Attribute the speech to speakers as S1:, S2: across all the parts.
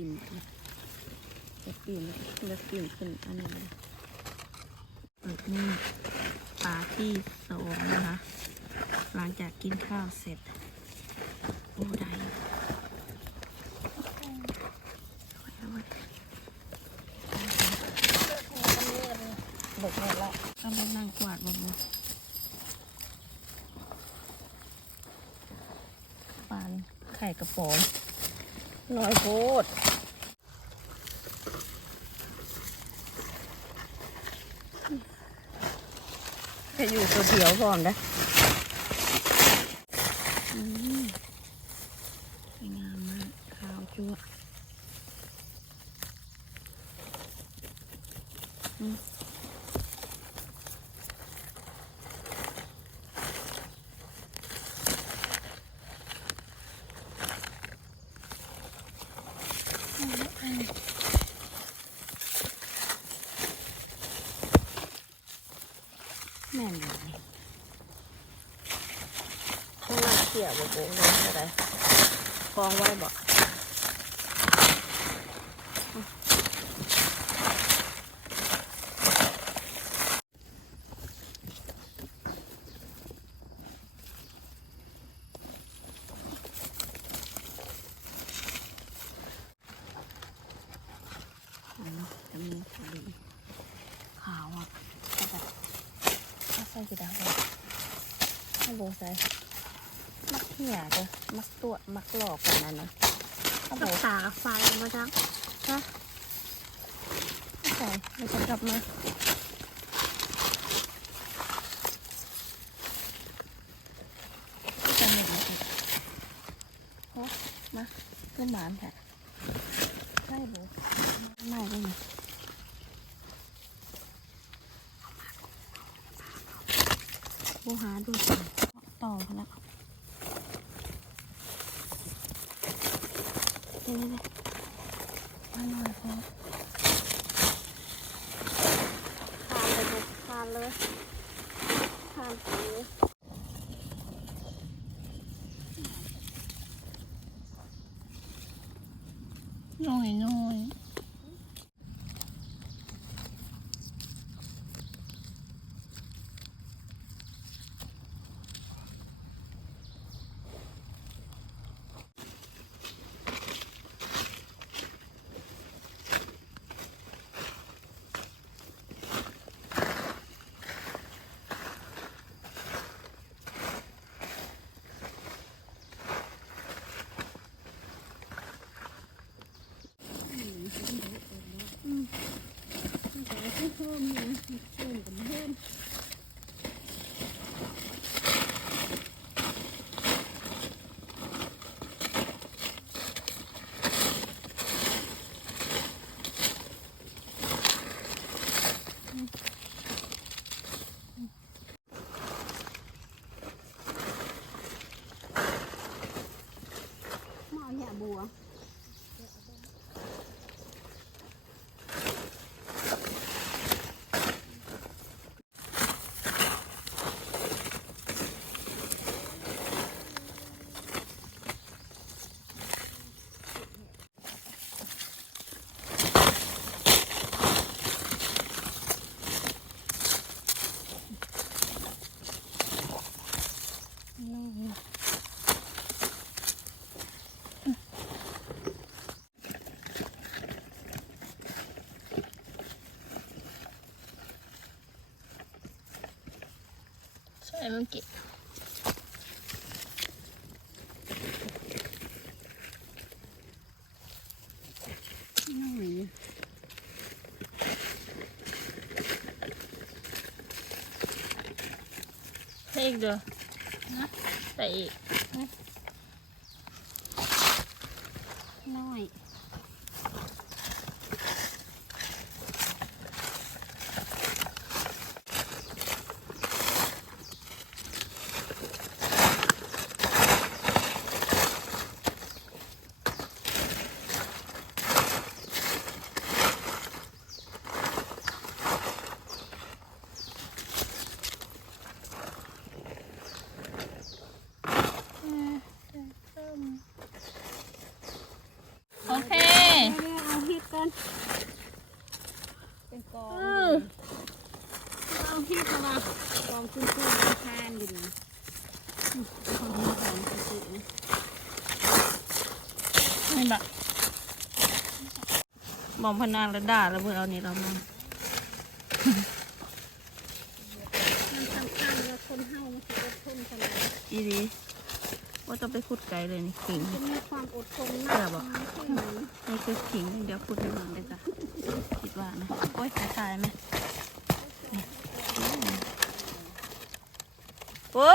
S1: ปีนนี่ยจะปีนจะปีนขึ้นอันนี้เลยเปิดนี่ปลาที่สองนะคะ หลังจากกินข้าวเสร็จโอ้ได้เอาไว้เอาไว้
S2: เบิกหมดละ
S1: ต้องไปนั่งกวาดบ่บ่ปานไข่กระป๋อง
S2: น้อยโพด จะอยู่ตัวเดียวพร้อมนะ
S1: อืมสวยงามมากขาวจั่วอืมแม่นเลย
S2: ข้าง หน้าเขี่ยบ่โบ้เลยเท่ไหร
S1: คลองไว้บ่อันนี้จะมีสีขาวอะก็แบบ
S2: ถ้าใส่สีดำเลยถ้าโบใส่ มักเขี่ยเด้อมักตัวมักหลอกกันนั้นนะถ้าโบ
S1: กับตากับไฟมาจัง
S2: ฮะใส่มันจะกลับมาจะหมดแล้วค่ะโอ้มาขึ้นหมานแท้ใช่โบไม่ได้ไหม
S1: โบหาดูสิต่อกันแล้วี่นี่นี่
S2: มาหน่อยพอ
S1: ผ่านเลยทานเลยทานสี
S2: น้อยน้อย
S1: หม้อเนี่ยบัว
S2: ใช่เมื่อกี้
S1: น้อย
S2: ใส่อีกเด้อนะใส่อีก
S1: น้อย
S2: ว่าความคุ้นคุ้นทานอยู่นี่ความคุ้นของสุดๆนะ
S1: นี่บะมองพนางแล้วด่าแล้วเพื่อเอานี่เรามา
S2: มันสำคัญว่าคนเฮามันจะอดทนขนาดไหน
S1: อีดีว่าต้องไปขุดไกลเลยนี่ขิง
S2: จะมีความอดทน
S1: เอ
S2: มา
S1: อกบอก
S2: ไม่ค่อยเหมือน
S1: นี่คือขิงเดี๋ยวขุดให้มันเลยจ้ะ คิดว่านะโอ้ยตายไหมโอ้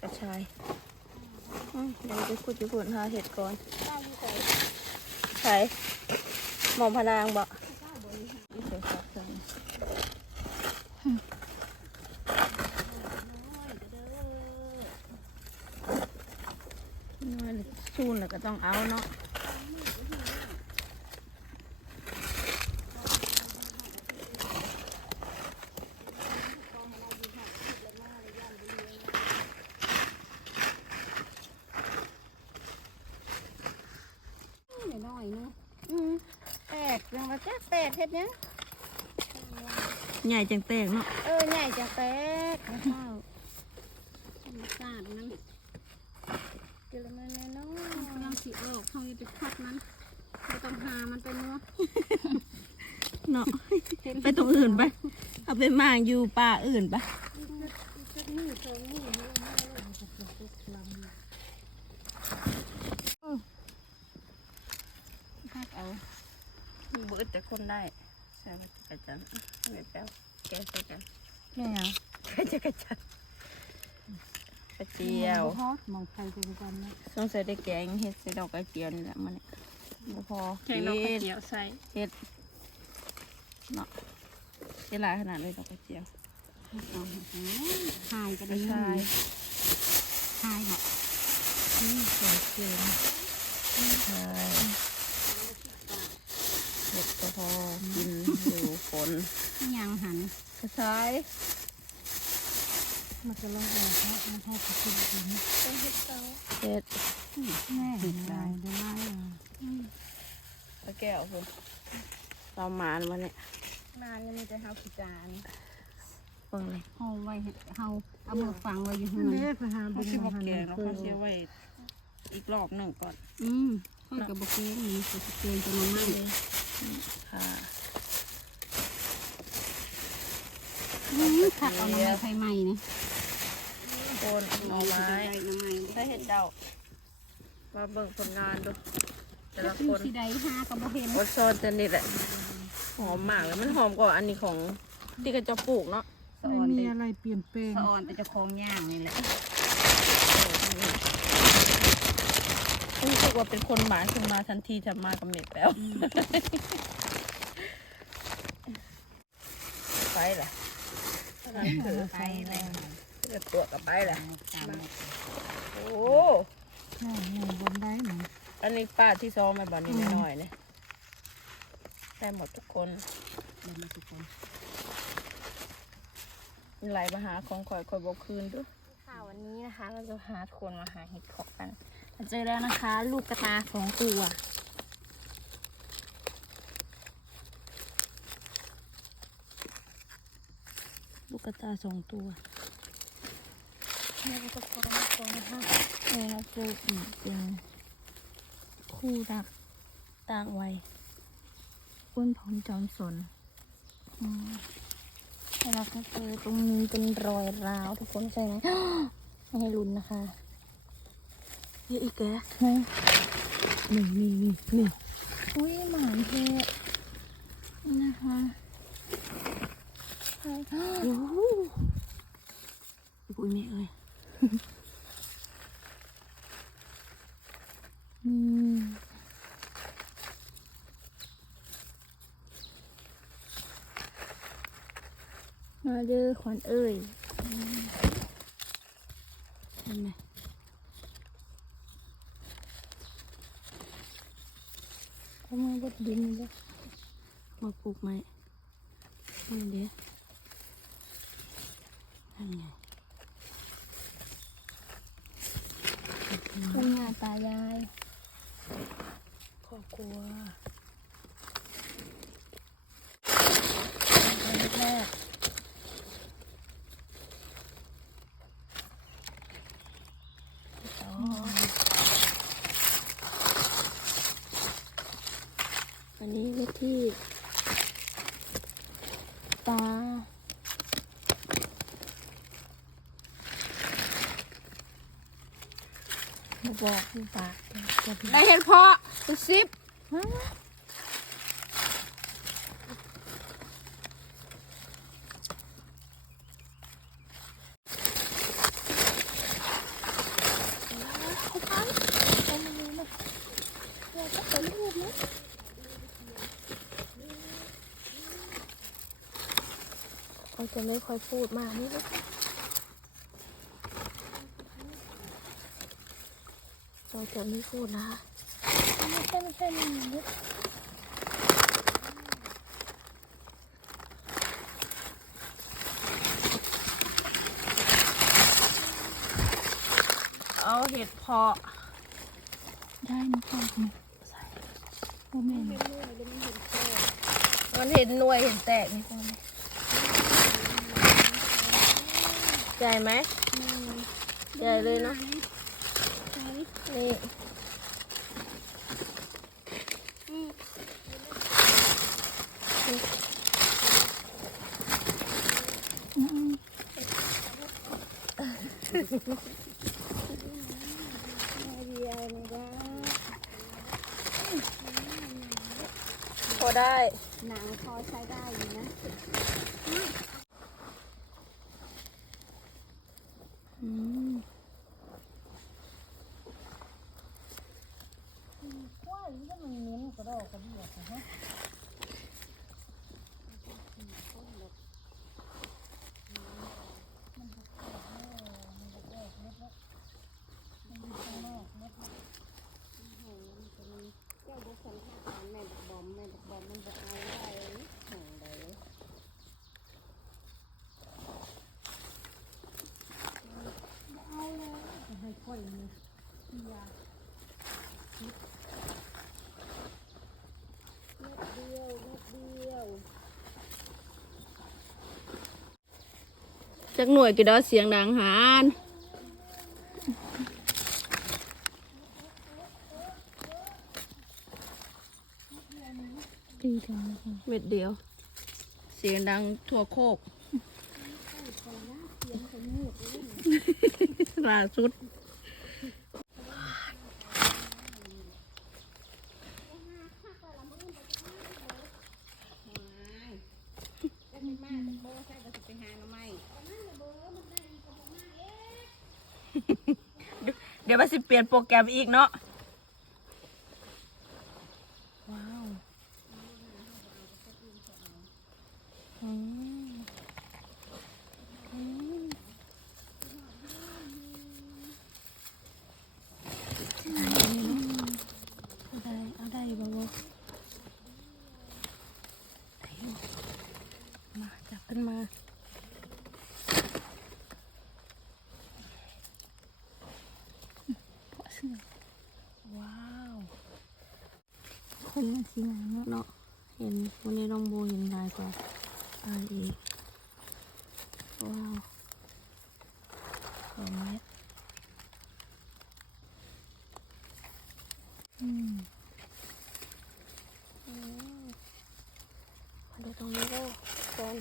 S1: กระชายเดี๋ยวไปขุดญี่ปุ่นหาเห็ดก่อน
S2: ได้อยู่แต่
S1: ใช่หมองพนางบอกนี่นอยซูนแล้วก็ต้องเอาเนาะ
S2: น้อยๆเนาะ
S1: อืมแตกยัง ว่าจะแตกเฮ็ดหยังใหญ่จังแตกเนาะ
S2: เออใหญ่จะแตกนะข้าวธรรมชาติมันเกลือมันน้อยๆกำลังสีออกเขาจะไปคัดมันไม่ต้องหามันไปเนาะ
S1: เนาะไปตรงอื่นไป เอาไปหมางอยู่ป่าอื่นไป
S2: นี่เธอนี่นี่พักเอา
S1: เบิดแต่คนได้ใช่ไหมกระจันไม่แป้วแกใส่กัน
S2: เนี่ยยัง
S1: แกจะกระจันกระเจียว
S2: ฮอตมองใครเป็นกันนะ
S1: สงสัยได้แกงเห็ดใส่ดอกกระเจียวนี่แหละมันเนี่ยบ่พอ
S2: แข่งเรากระเจียวใส่
S1: เห็ดเนาะเวลายขนาดเลยดอกกระเจียว
S2: หายก็
S1: ไม่
S2: ได้
S1: ใช่
S2: หายบอกนี่สวยเกิน
S1: ใช่เห็ด ก็พอกินอยู่ฝน
S2: ยังหัน
S1: กระชาย
S2: มันจะลองออกแล้วมันให้กินกิน
S1: เห็ด
S2: แม่เห็นได้ได้ไล่
S1: ตะแก้วคุณเรามานมาเนี่ย
S2: นานยังมีแต่เฮาขี้จาน
S1: เบิ่งเลย
S2: เฮาไว้เฮาเอามือฟังไว้อยู่ข้างใน
S1: เขาชิบอกแกงแล้วเขาเชียไว้อีกรอบหนึ่งก่อน
S2: อืมค่อยกับบกเกงนี่ก็สิเกงจะมามั่ ง
S1: ค่ะ
S2: ขัดเอาน้ำมันไฟใหม่นะ
S1: โคนหน่อไม้
S2: น้ำใหม่
S1: ถ้เห็ดเดามาเบิ่งผลงานดูแต่ละ
S2: คนสีใดห้ากับบเห็น
S1: โอโซอนตัวนี้แหละหอมมากเลยมันหอมกว่าอันนี้ของที่กระจกปลูกเนาะ
S2: ไม่มีอะไรเปลี่ยนแปลงสะออนแต่จะคงย่างนี่แหละ
S1: รู้สึกว่าเป็นคนหมาขึ้นมาทันทีทำมากับเม็ดแล้วไปล่ะนั่นคือ
S2: ไปเลย
S1: จะตัวกับไปล่ะโอ้
S2: ใช่บนได้ไหม
S1: อันนี้ป้าที่ซ้อมมาบ่อนนี้หน่อยๆเนี่ยได้หมดทุกคน
S2: เดินมาทุกคน
S1: ไหลมาหาของข่อยข่อยบอกคืนด้วย
S2: ค่ะวันนี้นะคะ เราจะหาทุกคนมาหาเห็ดเพาะกัน เราเจอแล้วนะคะ ลูกกระตาสองตัว
S1: ลูกกระตาสองตัว
S2: นี่ก็จะพอมาตัวนะคะ
S1: นี่เราปลูกอีกเป็นคู่รักต่างวัยอ้วนพร้อมจอมสน
S2: อืมแล้วเราก็เจอตรงนี้เป็นรอยร้าวทุกคนใช่ไหมไม่ให้ลุ้นนะคะ
S1: เฮ้ยอีกแก
S2: นี่
S1: นี่นี่นี่นี่
S2: อุ้ยหมานเทะนี่นะคะใช่
S1: โอ้โหปุ้ยแม่เอ้ย
S2: อืมมาเด้อขวัญเอ้ย
S1: เห็นไหม
S2: เขามาบดดินเลย
S1: มาปลูกไหมนี่เดี๋ยวนั่นไง
S2: คุณย่าตายาย
S1: ครอบครัว อันนี้เลข ที่ตาบอกบอกคุณปากจะดี
S2: ได้เห็นเพาะเป็
S1: เขาจะไม่ค่อยพูดมากนี่นะเราจะไม่พูดนะคะ
S2: ไม่ใช่ไม่ใช่ไม่ใช่
S1: เอาเห็ดเพาะ
S2: ได้นะพ่อไหมโอ้แม่น
S1: มันเห็นหน่วยเห็นแตกนี่พอไหม ใหญ่ไหมใหญ่เลยเนาะนี่พอได้
S2: หนังพอใช้ так, обнялся, ага. จักห
S1: น่วยกี่ดอเสียงดังหาน
S2: ดีจังเลยค่ะ
S1: เม็ดเดียว เสียงดังทั่วโคกล่าสุด
S2: จะมีมากโบใส่ก็จะไปหาหน่อไม้
S1: เดี๋ยวมาสิเปลี่ยนโปรแกรมอีกเนาะ ว้าวอืมอืมเอาได้เอาได้บ่บ่ได้อยู่มาจับขึ้นมา ว้าว
S2: คนมันสีงามเนาะ
S1: เนาะเห็นวันนี้น้องโบเห็นลายกว่าลายอีกว้าวสองเมตรอืมอืมมาดูตรงนี้ก็คน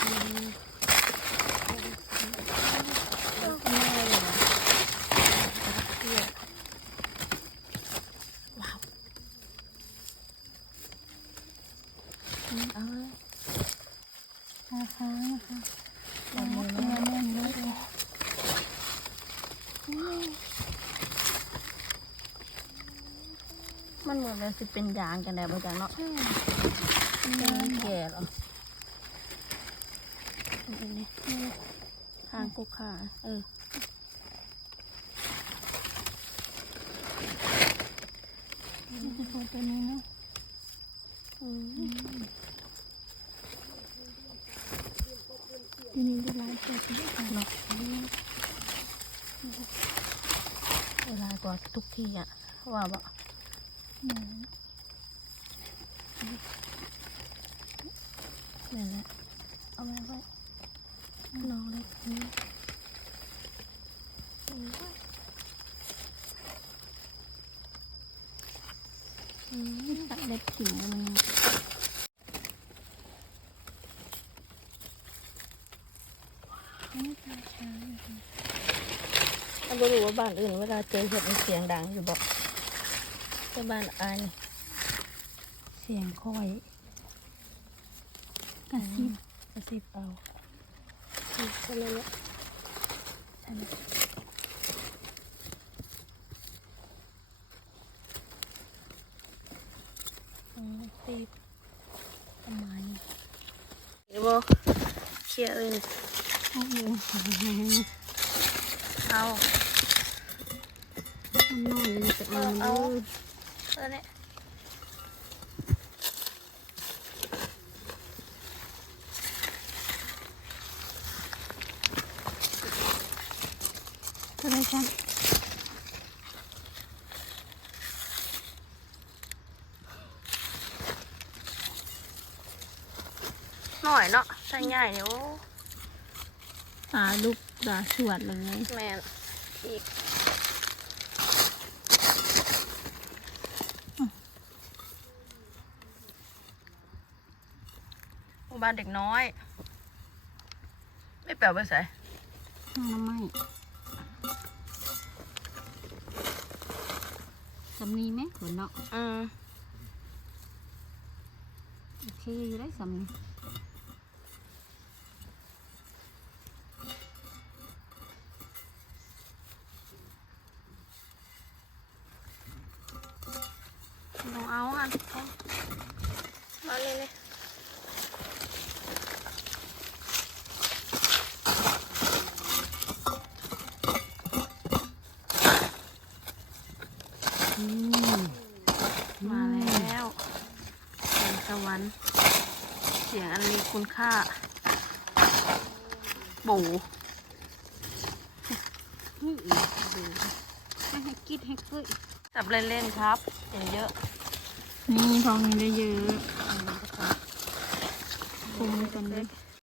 S1: อืมง่ายเลยนะเที่ยวว้าวอืมเอาเลย
S2: นะคะนะคะ
S1: เอามือ
S2: แม่
S1: มา
S2: แม่แม่เลย
S1: มันเหมือนแบบ สิเป็นยางกันได้บ่จังเนาะเป็นแก่เหรออันนี้ข้างกุกขาเออ
S2: นี่คือคนตัวนี้เนาะ
S1: อืม
S2: ทีนี้จะร้านเปิดที่ไหน
S1: เนาะเวลากว่าทุกที่อะว่าบ่
S2: นั่
S1: นแหละเอาไว้ไว้นองเล็กนี้ตัด
S2: เล็บผิวมันไม่ตาช้าเล
S1: ยค่ะเรารู้ว่าบ้านอื่นเวลาเจอเห็ดมันเสียงดังอยู่บอก แต่บ้านอายนี่เสียงค่อย
S2: กระซิบ
S1: กระซิบเอา
S2: ก็เลยละ
S1: ใช่ไหมอืมตีบประมาณนี้หรือบ่เคลียร์อื่น
S2: โอ้โห
S1: เอา
S2: มันน้อ ยเลยจะเอามัน
S1: เอา
S2: เลย
S1: เออเนี่ย
S2: ก็ได้จ้ะ
S1: หน่อยเนาะใส่ง่ายเนี่ยโอ้
S2: ตาลูกตาสวดเลยไง
S1: แมนอีก บ้านเด็กน้อย ไม่แปลว่าใส่
S2: ข้างน้ำไม้สำนีไหมขนเนาะ
S1: อืม
S2: โอเคอยู่ได้สำนี
S1: ลองเอาอะเอามาเลยเลย
S2: อืม
S1: มาแล้วเสียงสวรรค์เสียงอัน มีคุณค่าบู
S2: นี่อีกดูให้ให้กิดให้กึ้ย
S1: จับเล่นๆครับเสียงเยอะ
S2: นี่พองนี้ได้เยอะ
S1: อืม
S2: คุมกันเลย